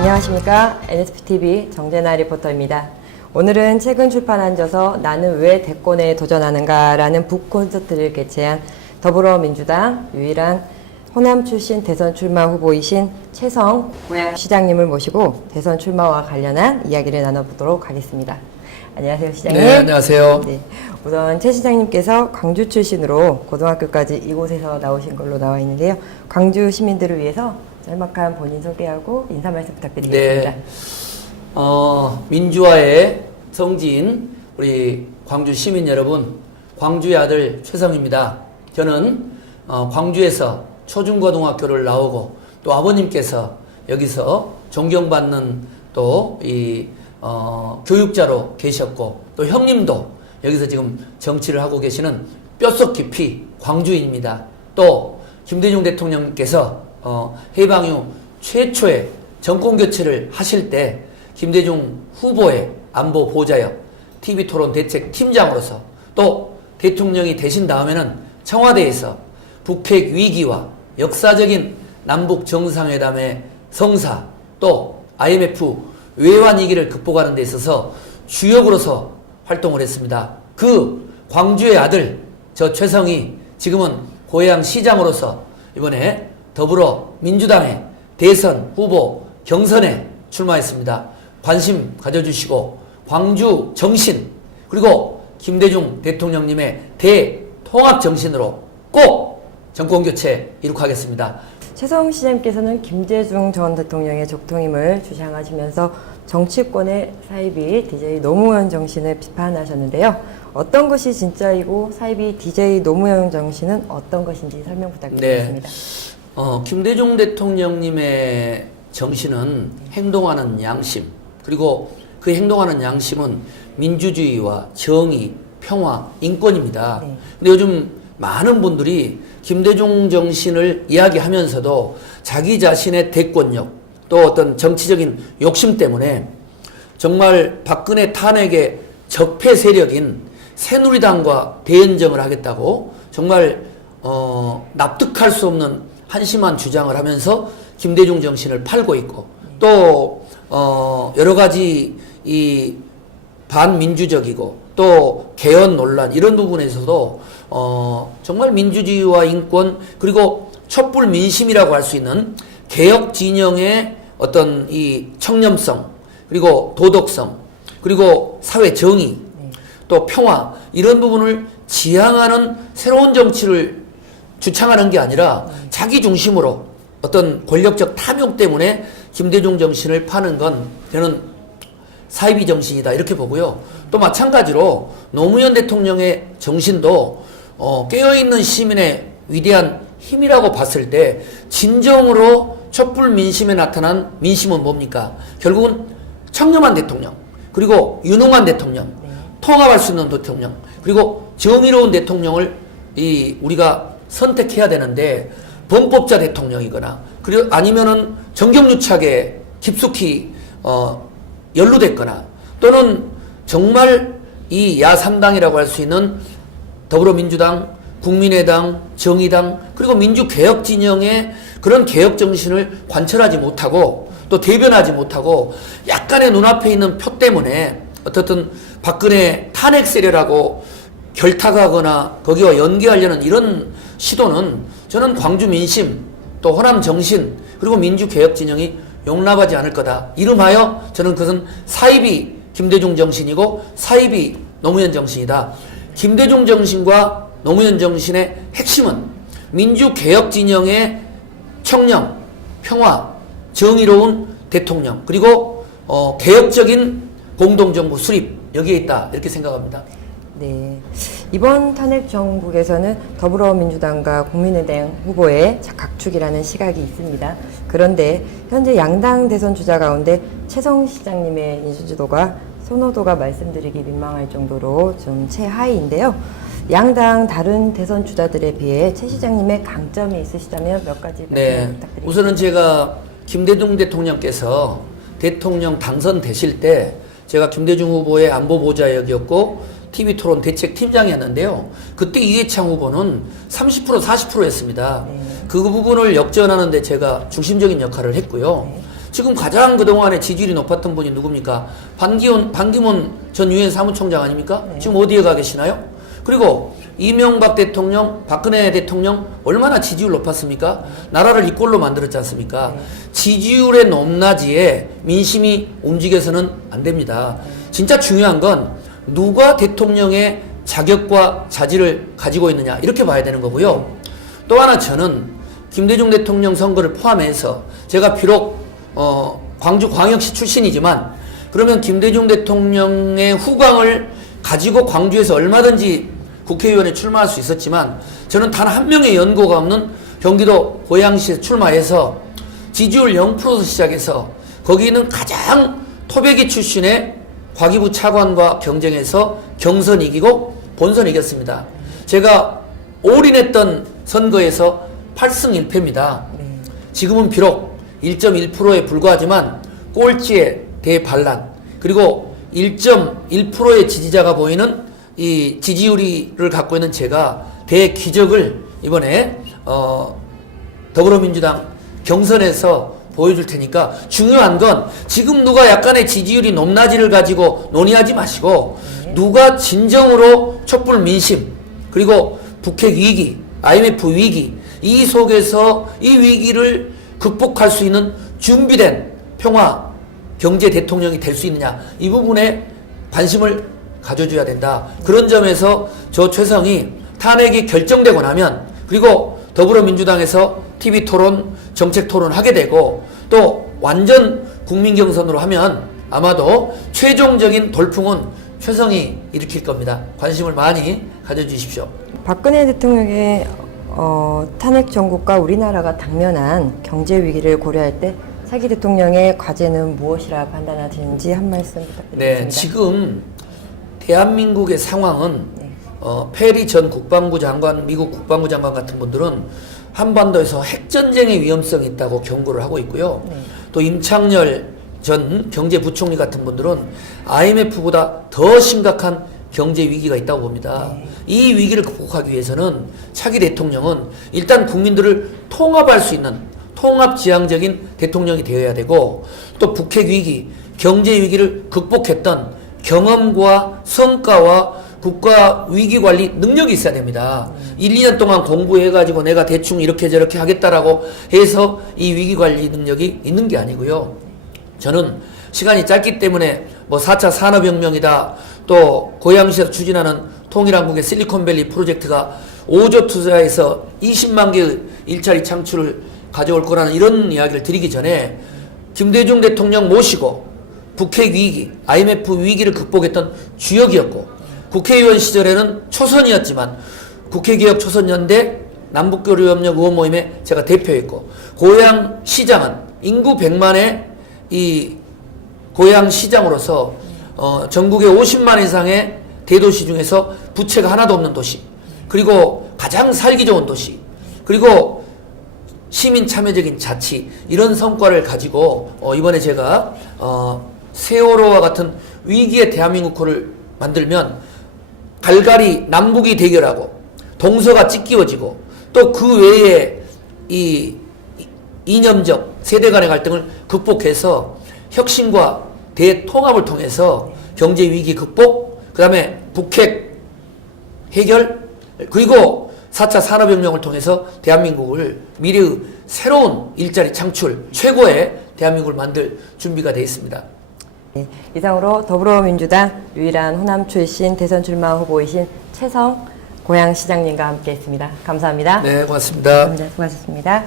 안녕하십니까. NSPTV 정재나 리포터입니다. 오늘은 최근 출판한 저서 나는 왜 대권에 도전하는가 라는 북콘서트를 개최한 더불어민주당 유일한 호남 출신 대선 출마 후보이신 최성 시장님을 모시고 대선 출마와 관련한 이야기를 나눠보도록 하겠습니다. 안녕하세요, 시장님. 네, 안녕하세요. 네, 우선 최 시장님께서 광주 출신으로 고등학교까지 이곳에서 나오신 걸로 나와 있는데요. 광주 시민들을 위해서 짤막한 본인 소개하고 인사 말씀 부탁드리겠습니다. 네, 민주화의 성지인 우리 광주 시민 여러분, 광주의 아들 최성입니다. 저는 광주에서 초중고등학교를 나오고 또 아버님께서 여기서 존경받는 또 교육자로 계셨고 또 형님도 여기서 지금 정치를 하고 계시는 뼛속 깊이 광주인입니다. 또 김대중 대통령께서 해방 이후 최초의 정권교체를 하실 때 김대중 후보의 안보 보좌역 TV토론 대책팀장으로서 또 대통령이 되신 다음에는 청와대에서 북핵 위기와 역사적인 남북 정상회담의 성사 또 IMF 외환 위기를 극복하는 데 있어서 주역으로서 활동을 했습니다. 그 광주의 아들 저 최성이 지금은 고향 시장으로서 이번에 더불어민주당의 대선 후보 경선에 출마했습니다. 관심 가져주시고 광주 정신 그리고 김대중 대통령님의 대통합 정신으로 꼭 정권교체 이룩하겠습니다. 최성 시장님께서는 김대중 전 대통령의 적통임을 주장하시면서 정치권의 사이비 DJ 노무현 정신을 비판하셨는데요. 어떤 것이 진짜이고 사이비 DJ 노무현 정신은 어떤 것인지 설명 부탁드리겠습니다. 네. 김대중 대통령님의 정신은 행동하는 양심 그리고 그 행동하는 양심은 민주주의와 정의, 평화, 인권입니다. 네. 근데 요즘 많은 분들이 김대중 정신을 이야기하면서도 자기 자신의 대권력 또 어떤 정치적인 욕심 때문에 정말 박근혜 탄핵의 적폐 세력인 새누리당과 대연정을 하겠다고 정말 납득할 수 없는 한심한 주장을 하면서 김대중 정신을 팔고 있고 또 여러 가지 이 반민주적이고 또 개헌 논란 이런 부분에서도 정말 민주주의와 인권 그리고 촛불 민심이라고 할 수 있는 개혁 진영의 어떤 이 청렴성 그리고 도덕성 그리고 사회 정의 또 평화 이런 부분을 지향하는 새로운 정치를 주창하는 게 아니라 자기 중심으로 어떤 권력적 탐욕 때문에 김대중 정신을 파는 건 저는 사이비 정신이다 이렇게 보고요. 또 마찬가지로 노무현 대통령의 정신도 깨어있는 시민의 위대한 힘이라고 봤을 때 진정으로 촛불 민심에 나타난 민심은 뭡니까? 결국은 청렴한 대통령 그리고 유능한 대통령 통합할 수 있는 대통령 그리고 정의로운 대통령을 우리가 선택해야 되는데 범법자 대통령이거나 그리고 아니면은 정경유착에 깊숙이 연루됐거나 또는 정말 이 야3당이라고 할 수 있는 더불어민주당, 국민의당, 정의당 그리고 민주개혁 진영의 그런 개혁 정신을 관철하지 못하고 또 대변하지 못하고 약간의 눈앞에 있는 표 때문에 어떻든 박근혜 탄핵 세력하고 결탁하거나 거기와 연계하려는 이런 시도는 저는 광주 민심 또 호남 정신 그리고 민주개혁 진영이 용납하지 않을 거다. 이름하여 저는 그것은 사이비 김대중 정신이고 사이비 노무현 정신이다. 김대중 정신과 노무현 정신의 핵심은 민주개혁 진영의 청렴, 평화, 정의로운 대통령 그리고 개혁적인 공동정부 수립 여기에 있다 이렇게 생각합니다. 네, 이번 탄핵 정국에서는 더불어민주당과 국민의당 후보의 각축이라는 시각이 있습니다. 그런데 현재 양당 대선 주자 가운데 최성 시장님의 인지도가 선호도가 말씀드리기 민망할 정도로 좀 최하위인데요. 양당 다른 대선 주자들에 비해 최 시장님의 강점이 있으시다면 몇 가지 말씀 부탁드립니다. 우선은 제가 김대중 대통령께서 대통령 당선되실 때 제가 김대중 후보의 안보보좌역이었고 TV토론 대책팀장이었는데요. 그때 이해창 후보는 30% 40%였습니다. 그 부분을 역전하는 데 제가 중심적인 역할을 했고요. 지금 가장 그동안에 지지율이 높았던 분이 누굽니까? 반기문 전 유엔 사무총장 아닙니까? 네. 지금 어디에 가 계시나요? 그리고 이명박 대통령, 박근혜 대통령 얼마나 지지율 높았습니까? 나라를 이 꼴로 만들었지 않습니까? 네. 지지율의 높낮이에 민심이 움직여서는 안 됩니다. 진짜 중요한 건 누가 대통령의 자격과 자질을 가지고 있느냐 이렇게 봐야 되는 거고요. 또 하나 저는 김대중 대통령 선거를 포함해서 제가 비록 광주광역시 출신이지만 그러면 김대중 대통령의 후광을 가지고 광주에서 얼마든지 국회의원에 출마할 수 있었지만 저는 단 한 명의 연고가 없는 경기도 고양시에 출마해서 지지율 0%에서 시작해서 거기는 가장 토백이 출신의 과기부 차관과 경쟁해서 경선 이기고 본선 이겼습니다. 제가 올인했던 선거에서 8승 1패입니다. 지금은 비록 1.1%에 불과하지만 꼴찌의 대반란 그리고 1.1%의 지지자가 보이는 이 지지율을 갖고 있는 제가 대기적을 이번에 더불어민주당 경선에서 보여줄 테니까 중요한 건 지금 누가 약간의 지지율이 높낮이를 가지고 논의하지 마시고 누가 진정으로 촛불 민심 그리고 북핵 위기, IMF 위기 이 속에서 이 위기를 극복할 수 있는 준비된 평화 경제 대통령이 될 수 있느냐 이 부분에 관심을 가져줘야 된다. 그런 점에서 저 최성이 탄핵이 결정되고 나면 그리고 더불어민주당에서 TV 토론, 정책 토론 하게 되고 또 완전 국민 경선으로 하면 아마도 최종적인 돌풍은 최성이 일으킬 겁니다. 관심을 많이 가져주십시오. 박근혜 대통령의 탄핵 정국과 우리나라가 당면한 경제 위기를 고려할 때 차기 대통령의 과제는 무엇이라 판단하시는지 한 말씀 부탁드리겠습니다. 네, 지금 대한민국의 상황은 페리 전 국방부 장관, 미국 국방부 장관 같은 분들은 한반도에서 핵전쟁의 위험성이 있다고 경고를 하고 있고요. 또 임창열 전 경제부총리 같은 분들은 IMF보다 더 심각한 경제 위기가 있다고 봅니다. 이 위기를 극복하기 위해서는 차기 대통령은 일단 국민들을 통합할 수 있는 통합지향적인 대통령이 되어야 되고 또 북핵 위기, 경제 위기를 극복했던 경험과 성과와 국가 위기관리 능력이 있어야 됩니다. 1, 2년 동안 공부해가지고 내가 대충 이렇게 저렇게 하겠다라고 해서 이 위기관리 능력이 있는 게 아니고요. 저는 시간이 짧기 때문에 뭐 4차 산업혁명이다 또 고양시에서 추진하는 통일한국의 실리콘밸리 프로젝트가 5조 투자해서 20만 개의 일자리 창출을 가져올 거라는 이런 이야기를 드리기 전에 김대중 대통령 모시고 북핵 위기, IMF 위기를 극복했던 주역이었고 국회의원 시절에는 초선이었지만 국회개혁 초선연대 남북교류협력 의원 모임에 제가 대표였고 고양시장은 인구 100만의 이 고양시장으로서 전국에 50만 이상의 대도시 중에서 부채가 하나도 없는 도시 그리고 가장 살기 좋은 도시 그리고 시민 참여적인 자치 이런 성과를 가지고 이번에 제가 세월호와 같은 위기의 대한민국을 만들면 갈갈이 남북이 대결하고 동서가 찢기워지고 또 그 외에 이 이념적 세대 간의 갈등을 극복해서 혁신과 대통합을 통해서 경제 위기 극복 그 다음에 북핵 해결 그리고 4차 산업혁명을 통해서 대한민국을 미래의 새로운 일자리 창출 최고의 대한민국을 만들 준비가 되어 있습니다. 네, 이상으로 더불어민주당 유일한 호남 출신 대선 출마 후보이신 최성 고양시장님과 함께했습니다. 감사합니다. 네, 고맙습니다. 수고하셨습니다.